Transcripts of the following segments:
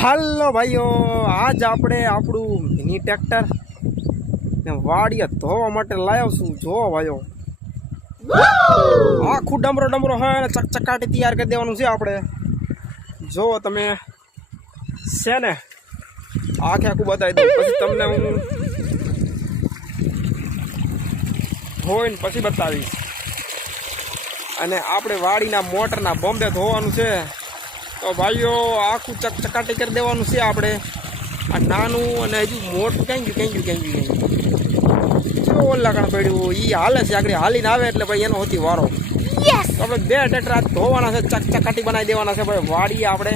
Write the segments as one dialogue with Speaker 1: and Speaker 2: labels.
Speaker 1: હાલો ભાઈઓ આજ આપણે આપણું મિની ટ્રેક્ટર ને વાડીએ ધોવા માટે લાવ્યો છું. જોવો ભાઈઓ. આખું ડમરો ડમરો હોય ને ચકચકાટી તૈયાર કરી દેવાનું છે આપણે. જોવો તમે છે ને આખે આખું બતાવી દઉં. પછી તમને હું ધોઈને પછી બતાવીશ. અને આપણે વાડીના મોટરના બોમ્બે ધોવાનું છે. તો ભાઈઓ આખું ચકચકાટી કરી દેવાનું છે આપણે. આ નાનું અને હજુ મોટું ક્યાં ગયું ક્યાં ગયું ક્યાં ગયું જો લગણ પડ્યું એ હાલે છે આગળ હાલીને આવે એટલે ભાઈ એનો હતી વારો. તો આપણે બે આજ ધોવાના છે ચકચકાટી બનાવી દેવાના છે ભાઈ વાડીએ આપણે.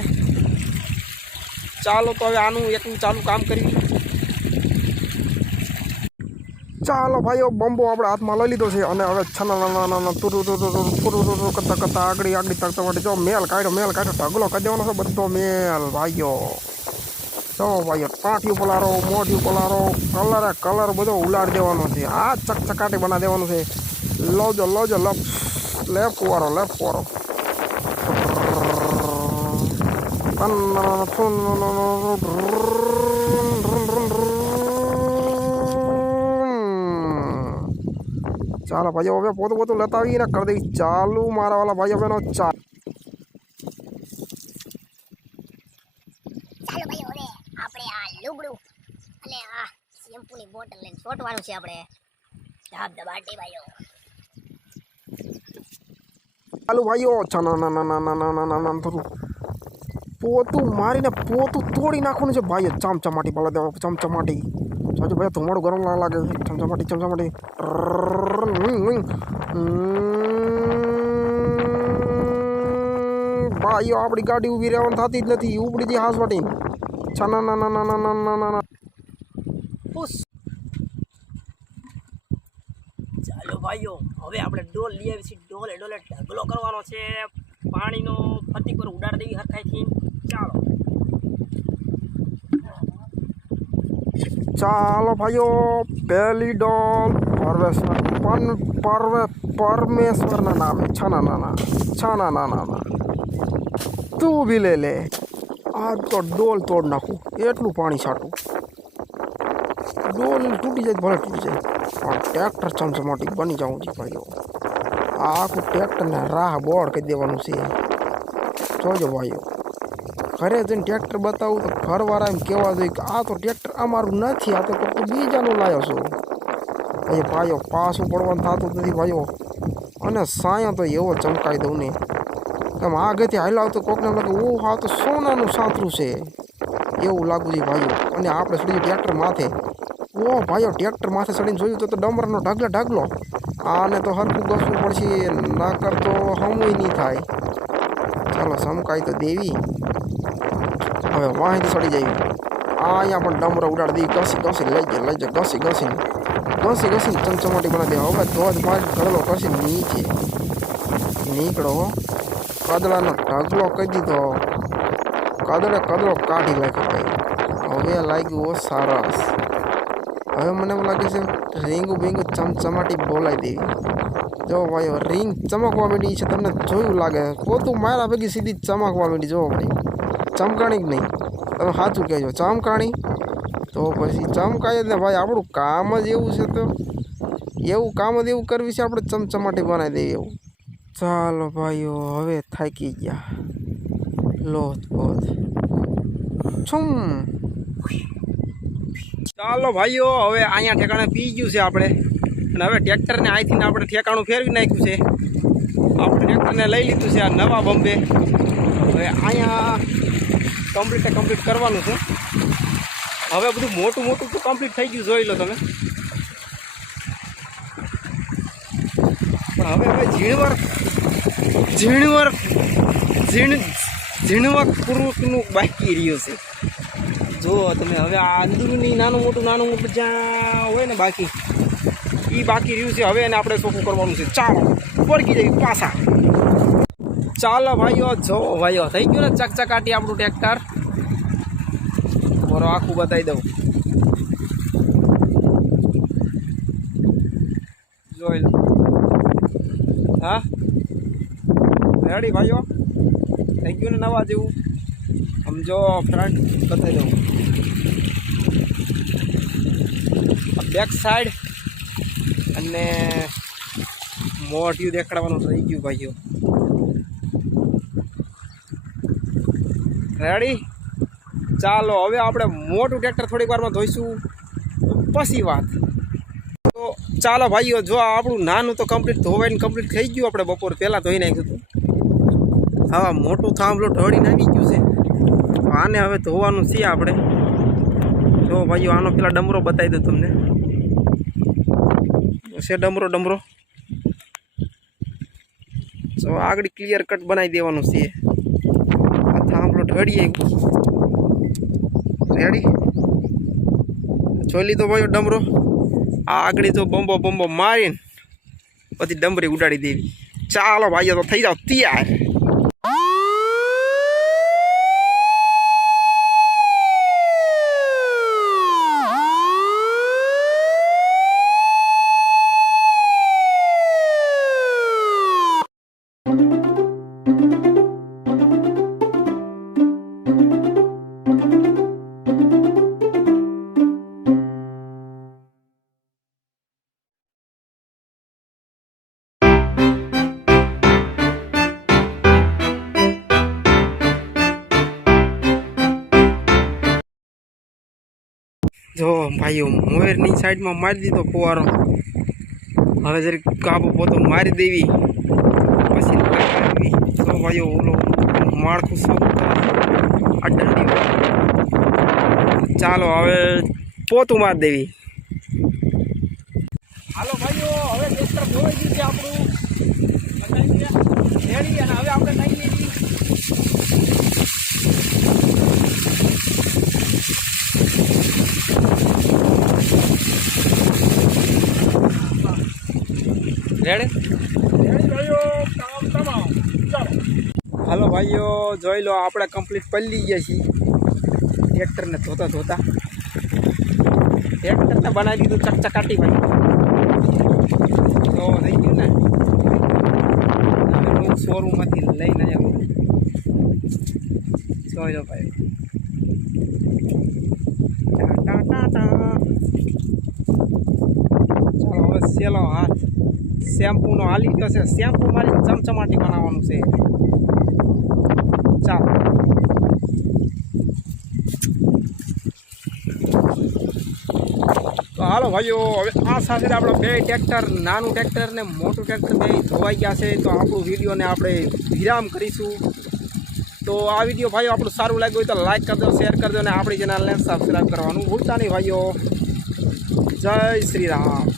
Speaker 1: ચાલો તો હવે આનું એકનું ચાલુ કામ કરી ચાલો ભાઈઓ બંબો આપણે હાથમાં લઈ લીધો છે અને હવે છના તુરુ તુરુ કરતા કરતા આગળ આગળ તરતા માટે મેલ કાઢ્યો મેલ કાઢ્યો ઢગલો કરી દેવાનો છે બધો મેલ ભાઈઓ જો ભાઈઓ ટાંટિયું પલારો મોઢિયું પલારો કલર કલર બધો ઉલાડી દેવાનો છે આ ચકચકાટી બનાવી દેવાનું છે લોજો લોજો લપ લેફ્ટ વાળો લેફ્ટ વાળો ચાલો ભાઈ હવે પોતું પોતું લતાવીને કરી દઈશ. ચાલુ મારા વાળા ભાઈ
Speaker 2: હવેનો ભાઈ હવે આપણે આ લુગડું
Speaker 1: ના ના ના ના ના ના ના થોડું પોતું મારીને પોતું તોડી નાખવાનું છે. ભાઈ ચમચમાટી પાલા દેવા ચમચમાટી. સાજુ ભાઈ ધુમાડું ગરમ લાગે ચમચમાટી ચમચમાટી. ભાઈઓ આપણી ગાડી ઊભી રહેવાની થતી જ નથી. ઉપડી હતી હાસ વાટી છા, ના ના ના ના ના ના ના ના. ના
Speaker 3: ચાલો ભાઈઓ, હવે આપણે ડોલ લઈ આવી છીએ. ડોલે ડોલે ઢગલો કરવાનો છે. પાણીનો ફતી પર ઉડાડ દેવી હરખાઈથી. ચાલો.
Speaker 1: ચાલો ભાઈઓ પહેલી ડોલ પરમેશ્વર પન પરવે પરમેશ્વરના નામે છાના નાના છાના નાના ના તું બી લે લે આ તો ડોલ તોડ નાખું એટલું પાણી છાંટું ડોલ તૂટી જાય તો ભલે તૂટી જાય પણ ટ્રેક્ટર ચમચમાટી બની જાઉં છું ભાઈઓ આ આખું ટ્રેક્ટરને રાહ બોળ કહી દેવાનું છે જોજો ભાઈઓ ઘરે જઈને ટ્રેક્ટર બતાવું તો ઘરવાળા એમ કહેવા જોઈએ કે આ તો ટ્રેક્ટર અમારું નથી, આ તો કોઈક બીજાનું લાવ્યો છું. એ ભાઈઓ પાછું પડવાનું થતું નથી ભાઈઓ. અને સાયા તો એવો ચમકાઈ દઉં ને. તમે આગળથી હાલ્યા તો કોકને લાગે ઓ હા તો સોનાનું સાંતરું છે. એવું લાગુ છે ભાઈઓ. અને આપણે ચડી ટ્રેક્ટર માથે. ઓ ભાઈઓ, ટ્રેક્ટર માથે ચડીને જોયું તો તો ડમરનો ઢગલો ઢગલો. આને તો હરખું ઘસવું પડશે, ના કરતો હમુય નહીં થાય. ચાલો સમકાય તો દેવી. હવે વાંહેથી સડી જાય. આ અહીંયા પણ ડમરો ઉડાડી દઈ ઘસી ઘસી લઈ જાય લઈ જાય, ઘસી, ઘસીને. ઘસી, ઘસીને ચમચમાટી બનાવી દે. હવે ધોધ ભાગ કડલો ઘસી નીચે. નીકળો. કદડાનો ઢગલો કહી દીધો. કદડે કદડો કાઢી નાખ્યો હવે લાગ્યું સરસ. હવે મને એમ લાગે છે રીંગું બીંગું ચમચમાટી બોલાવી દેવી. જો ભાઈ રીંગ ચમકવા માંડી છે. તમને જોયું લાગે. પોતું મારા ભેગી સીધી ચમકવા માંડી. જોવો ભાઈ. ચમકાણી જ નહીં. તમે સાચું કહેજો, ચમકાણી? તો પછી ચમકાય જ ને ભાઈ આપણું કામ જ એવું છે તો. એવું કામ જ એવું કરવી છે, આપણે ચમચમાટી બનાવી દઈએ એવું. ચાલો ભાઈઓ, હવે થાકી ગયા. લોથ બોધ છુમ. ચાલો ભાઈઓ, હવે અહીંયા ઠેકાણે પી ગયું છે આપણે. અને હવે ટ્રેક્ટરને અહીંથી આપણે ઠેકાણું ફેરવી નાખ્યું છે. આપણે ટ્રેક્ટરને લઈ લીધું છે આ નવા બોમ્બે હવે અહીંયા કમ્પ્લીટ કમ્પ્લીટ કરવાનું છે. હવે બધું મોટું મોટું તો કમ્પ્લીટ થઈ ગયું, જોઈ લો તમે. પણ હવે હવે ઝીણવર ઝીણવર ઝીણ ઝીણવક પુરુષનું બાકી રહ્યું છે. જો તમે હવે આ અંદરની નાનું મોટું નાનું મોટું જ્યાં હોય ને બાકી એ બાકી રહ્યું છે. હવે એને આપણે ચોખ્ખું કરવાનું છે? ચાલો પડકી જઈ પાછા. ચાલો ભાઈઓ, જો ભાઈઓ, થઈ ગયું ને ચકચકાટી આપણું ટ્રેક્ટર બરો આખું બતાવી દઉં. જોઈ લો. હા? રેડી ભાઈઓ? થઈ ગયું ને નવા જેવું? સમજો ફ્રન્ટ બતાવી દઉં. બેક સાઈડ અને મોઢિયું દેખાડવાનું રહી ગયું, ભાઈઓ. રેડી ચાલો, હવે આપણે મોટું ટ્રેક્ટર થોડીક વારમાં ધોઈશું. પછી વાત. તો ચાલો ભાઈઓ, જો આપણું નાનું તો કમ્પ્લીટ ધોવાઈને કમ્પ્લીટ થઈ ગયું આપણે બપોર પહેલાં ધોઈ નાખ્યું હતું. હા મોટું થાંભલો ઢળીને આવી ગયું છે. આને હવે ધોવાનું છે આપણે. જો ભાઈઓ, આનો પેલા ડમરો બતાવી દઉં તમને. છે ડમરો ડમરો? તો આગળ ક્લિયર કટ બનાવી દેવાનું છે. આ ઢળી આવ્યું રેડી? જોઈ લીધો ભાઈ ડમરો? આગળ જો બમ્બો બંબો મારીને પછી ડમરી ઉડાડી દેવી. ચાલો ભાઈ તો થઈ જાવ તૈયાર. જો ભાઈઓ, મોહેરની સાઈડમાં મારી દીધો ફુવારો. હવે જરી કાબુ પોતો મારી દેવી. પછી તો ભાઈઓ, ઓલો માળખું શું ચાલો, હવે પોતું મારી દેવી. હાલો ભાઈઓ, હવે ટ્રેક્ટર ધોવાઈ આપણું. હવે આપણે નહીં રેડી? હાલો ભાઈઓ, જોઈ લો, આપણે કમ્પ્લીટ પલ્લી ગયા છીએ. ટ્રેક્ટરને ધોતા ધોતા. ટ્રેક્ટરને બનાવી દીધું ચકચકાટી ભાઈ. તો થઈ ગયું ને? હવે હું શોરૂમમાંથી લઈને આવ્યો જોઈ લો ભાઈ. ટા ટા ટા ટા. ચાલો, હવે હાથ. શેમ્પૂનો હાલી ગયો છે. શેમ્પૂ મારી ચમચમાટી બનાવવાનું છે. ચાલો. તો હાલો ભાઈઓ, હવે આ સાથે આપણે બે ટ્રેક્ટર, નાનું ટ્રેક્ટર ને મોટું ટ્રેક્ટર બે ધોવાઈ ગયા છે. તો આપણું વિડીયોને આપણે વિરામ કરીશું. તો આ વીડિયો ભાઈઓ આપણું સારું લાગ્યું હોય તો લાઈક કરજો, શેર કરજો અને આપણી ચેનલને સબસ્ક્રાઈબ કરવાનું ભૂલતા નહીં ભાઈઓ. જય શ્રી રામ.